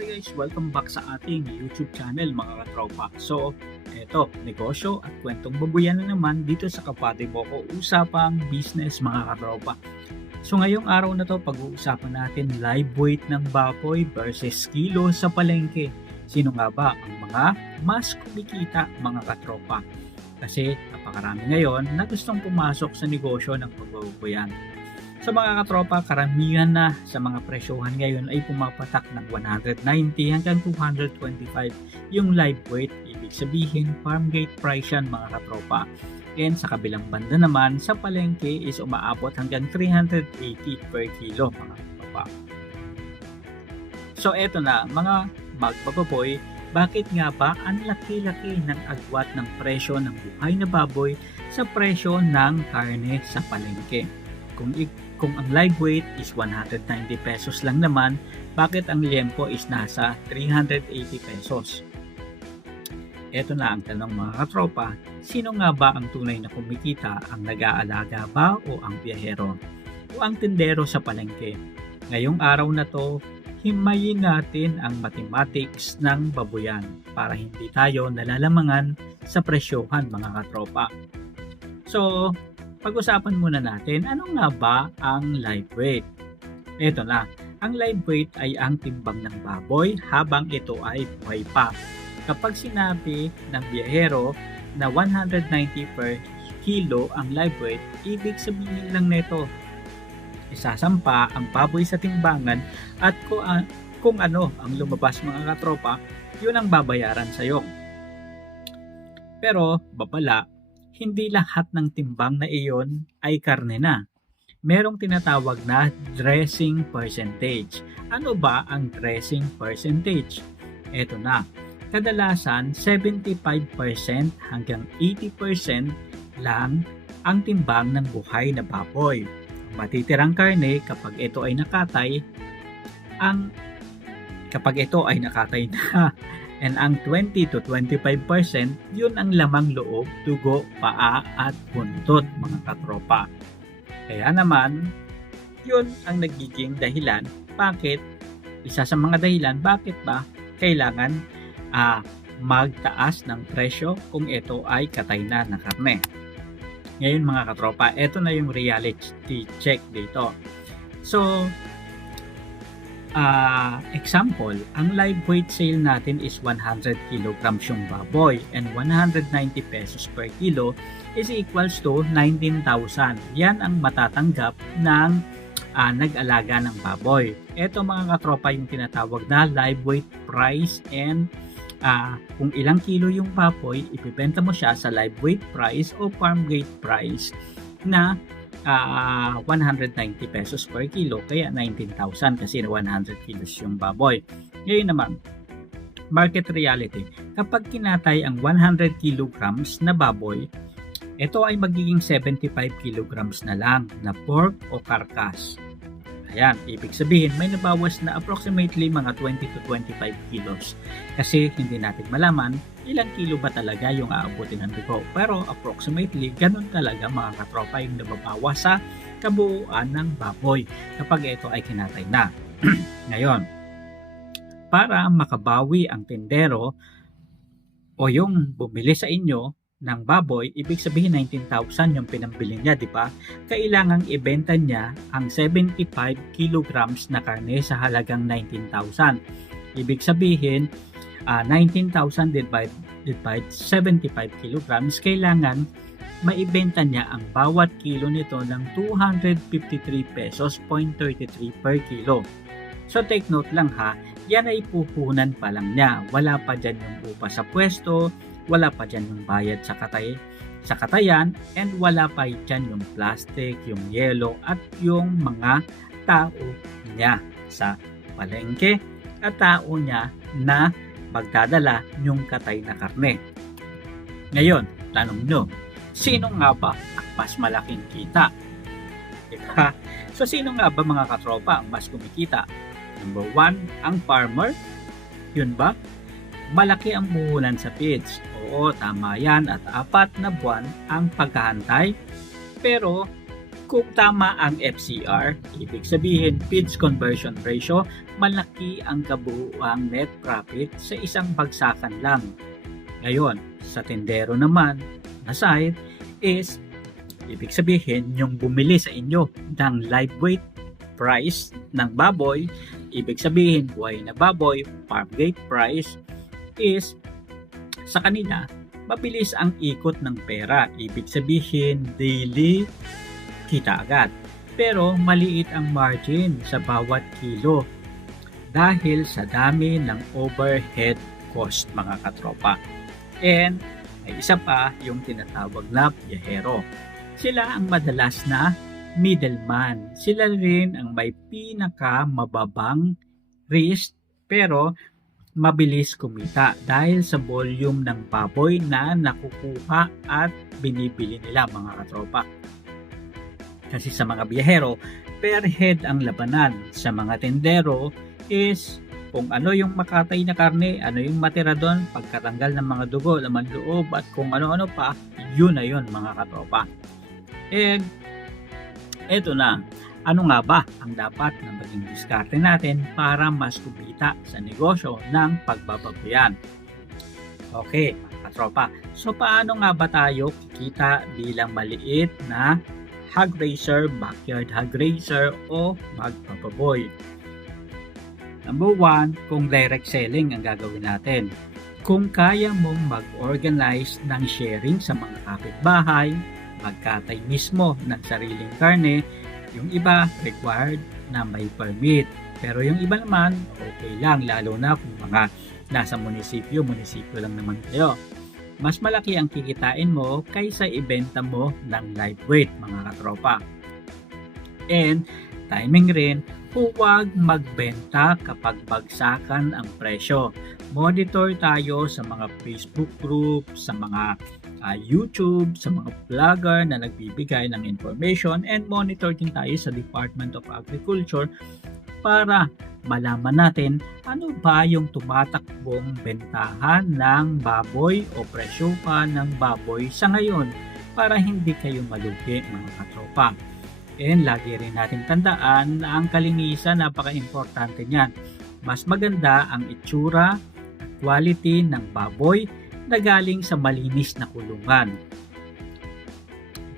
Okay guys, welcome back sa ating YouTube channel mga katropa. So, eto, negosyo at kwentong babuyan na naman dito sa Kapatid Boko, usapang business mga katropa. So ngayong araw na to, pag-uusapan natin live weight ng baboy versus kilo sa palengke. Sino nga ba ang mga mas kumikita mga katropa? Kasi napakarami ngayon na gustong pumasok sa negosyo ng pagbababoyan. Sa mga katropa, karamihan na sa mga presyohan ngayon ay pumapatak ng 190 hanggang 225 yung live weight. Ibig sabihin, farm gate price yan mga katropa. And sa kabilang banda naman, sa palengke is umaabot hanggang 380 per kilo mga katropa. So eto na, mga magpapaboy, bakit nga ba ang laki-laki ng agwat ng presyo ng buhay na baboy sa presyo ng karne sa palengke? Kung ang live weight is 190 pesos lang naman, bakit ang liempo is nasa 380 pesos? Ito na ang tanong mga katropa, sino nga ba ang tunay na kumikita? Ang nag-aalaga ba o ang biyahero? O ang tindero sa palengke? Ngayong araw na to, himayin natin ang mathematics ng babuyan para hindi tayo nalalamangan sa presyohan mga katropa. So, pag-usapan muna natin, ano nga ba ang live weight? Ito na, ang live weight ay ang timbang ng baboy habang ito ay buhay pa. Kapag sinabi ng biyahero na 190 per kilo ang live weight, ibig sabihin lang nito, isasampa ang baboy sa timbangan at kung ano ang lumabas mga katropa, yun ang babayaran sa'yo. Pero, babala, hindi lahat ng timbang na iyon ay karne na. Merong tinatawag na dressing percentage. Ano ba ang dressing percentage? Ito na. Kadalasan, 75% hanggang 80% lang ang timbang ng buhay na baboy. Matitirang karne kapag ito ay nakatay na and ang 20 to 25% yun ang lamang loob, dugo, paa at buntot mga katropa. Kaya naman, yun ang nagiging dahilan isa sa mga dahilan bakit ba kailangan magtaas ng presyo kung ito ay katay na karne. Ngayon mga katropa, ito na yung reality check dito. So, example, ang live weight sale natin is 100 kilograms yung baboy and 190 pesos per kilo is equals to 19,000. Yan ang matatanggap ng nag-alaga ng baboy. Ito mga katropa yung tinatawag na live weight price and kung ilang kilo yung baboy, ipibenta mo siya sa live weight price o farm gate price na 190 pesos per kilo, kaya 19,000 kasi 100 kilos yung baboy. Ngayon naman, market reality. Kapag kinatay ang 100 kilograms na baboy, ito ay magiging 75 kilograms na lang na pork o carcass. Ayan, ibig sabihin may nabawas na approximately mga 20 to 25 kilos. Kasi hindi natin malaman ilang kilo ba talaga yung aabutin ng dugo. Pero approximately, ganun talaga mga katropa yung nababawas sa kabuuan ng baboy kapag ito ay kinatay na. Ngayon, para makabawi ang tindero o yung bumili sa inyo ng baboy, ibig sabihin 19,000 yung pinambili niya, di ba? Kailangang ibenta niya ang 75 kilograms na karne sa halagang 19,000. Ibig sabihin, 19,000 divided by 75 kilograms, kailangan maibenta niya ang bawat kilo nito ng 253 pesos 0.33 per kilo. So take note lang ha, yan ay puhunan pa lang niya. Wala pa dyan yung upa sa pwesto, wala pa dyan yung bayad sa katayan, and wala pa dyan yung plastic, yung yelo, at yung mga tao niya sa palengke at tao niya na magdadala yung katay na karne. Ngayon, tanong nyo, sino nga ba ang mas malaking kita? Diba? So, sino nga ba mga katropa ang mas kumikita? Number 1, ang farmer. Yun ba? Malaki ang puhunan sa feeds. Oo, tama yan at 4 na buwan ang paghahantay. Pero Kung tama ang FCR, ibig sabihin feeds conversion ratio, malaki ang kabuuang net profit sa isang bagsakan lang. Ngayon, sa tindero naman na side is ibig sabihin yung bumili sa inyo ng live weight price ng baboy, ibig sabihin buhay na baboy, farm gate price is sa kanila mabilis ang ikot ng pera. Ibig sabihin daily kita agad. Pero maliit ang margin sa bawat kilo dahil sa dami ng overhead cost mga katropa. And may isa pa yung tinatawag na biyahero. Sila ang madalas na middleman. Sila rin ang may pinakamababang risk pero mabilis kumita dahil sa volume ng baboy na nakukuha at binibili nila mga katropa. Kasi sa mga biyahero, per head ang labanan. Sa mga tendero is kung ano yung makatay na karne, ano yung matira doon, pagkatanggal ng mga dugo, laman loob at kung ano-ano pa, yun na yun mga katropa. And eto na, ano nga ba ang dapat na maging diskarte natin para mas kumita sa negosyo ng pagbababoyan? Okay, mga katropa. So paano nga ba tayo kikita bilang maliit na hog raiser, backyard hog raiser o magpapaboy? Number 1, kung direct selling ang gagawin natin. Kung kaya mong mag-organize ng sharing sa mga kapitbahay, magkatay mismo ng sariling karne, yung iba required na may permit. Pero yung iba naman, okay lang, lalo na kung mga nasa munisipyo lang naman kayo. Mas malaki ang kikitain mo kaysa ibenta mo ng live weight mga katropa. And timing rin, huwag magbenta kapag bagsakan ang presyo. Monitor tayo sa mga Facebook group, sa mga YouTube, sa mga vlogger na nagbibigay ng information, and monitor din tayo sa Department of Agriculture para malaman natin ano ba yung tumatakbong bentahan ng baboy o presyo pa ng baboy sa ngayon para hindi kayo malugi mga katropa. And lagi rin natin tandaan na ang kalinisan napaka-importante niyan. Mas maganda ang itsura at quality ng baboy na galing sa malinis na kulungan.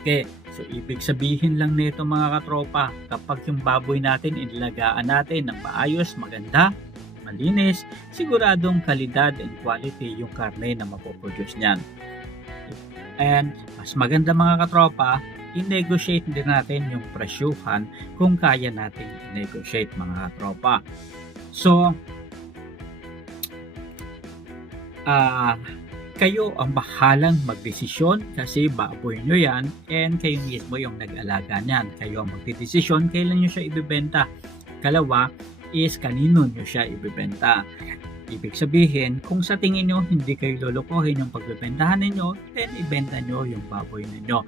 Okay, so ibig sabihin lang nito mga katropa, kapag yung baboy natin inilagaan natin ng maayos, maganda, malinis, siguradong kalidad and quality yung karne na mapoproduce niyan. And mas maganda mga katropa, i-negotiate din natin yung presyuhan kung kaya nating i-negotiate mga katropa. So, kayo ang bahalang magdesisyon kasi baboy nyo yan and kayo mismo yung nag-alaga niyan. Kayo ang magdedesisyon kailan nyo siya ibibenta. Kalawa is kanino nyo siya ibibenta. Ibig sabihin, kung sa tingin nyo hindi kayo lulukohin yung pagbebentahan ninyo, then ibenta nyo yung baboy ninyo.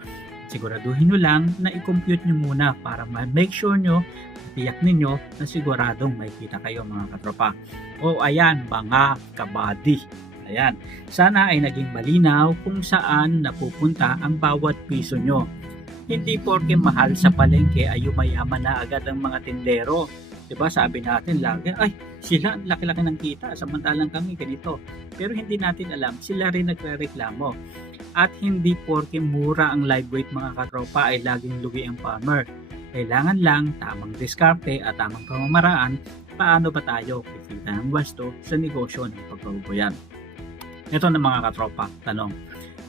Siguraduhin nyo lang na i-compute nyo muna para ma-make sure nyo, tiyak ninyo na siguradong may kita kayo mga katropa. O ayan mga kabady. Ayan, sana ay naging malinaw kung saan napupunta ang bawat piso nyo. Hindi porke mahal sa palengke ay yumayaman na agad ang mga tindero. Diba sabi natin lagi, ay sila ang laki-laki ng kita samantalang kami ganito. Pero hindi natin alam, sila rin nagrereklamo. At hindi porke mura ang live weight mga katropa ay laging lugi ang farmer. Kailangan lang tamang diskarte at tamang pamamaraan paano ba tayo kikita ng wasto sa negosyo ng pagbababoyan. Ito na mga katropa, tanong,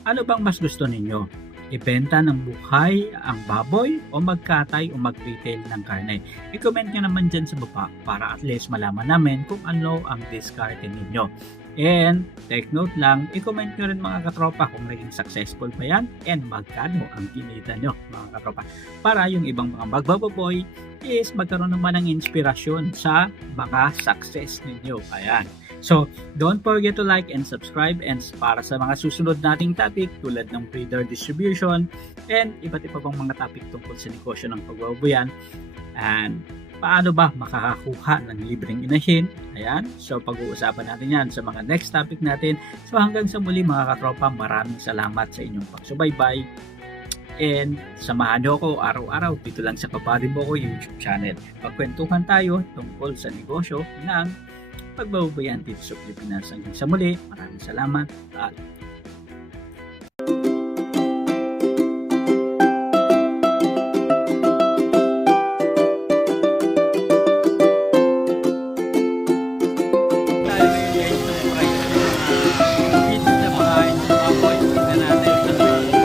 ano bang mas gusto ninyo? Ibenta ng buhay ang baboy o magkatay o mag-retail ng karne? I-comment nyo naman dyan sa baba para at least malaman namin kung ano ang diskarte ninyo. And take note lang, i-comment nyo rin mga katropa kung naging successful ba yan and magkano ang kinita nyo mga katropa. Para yung ibang mga magbababoy is magkaroon naman ng inspirasyon sa mga success ninyo. Ayan. So, don't forget to like and subscribe, and para sa mga susunod nating topic tulad ng breeder distribution and iba't iba pang mga topic tungkol sa negosyo ng pagbababoyan and paano ba makakakuha ng libreng inahin. Ayan, so pag-uusapan natin yan sa mga next topic natin. So hanggang sa muli mga katropa, maraming salamat sa inyong pagsubaybay And samahan niyo ako araw-araw dito lang sa Kapari Mo Ko YouTube channel. Pagkwentuhan tayo tungkol sa negosyo ng pagbabayan dito sa Pilipinas. Hanggang sa muli, maraming salamat at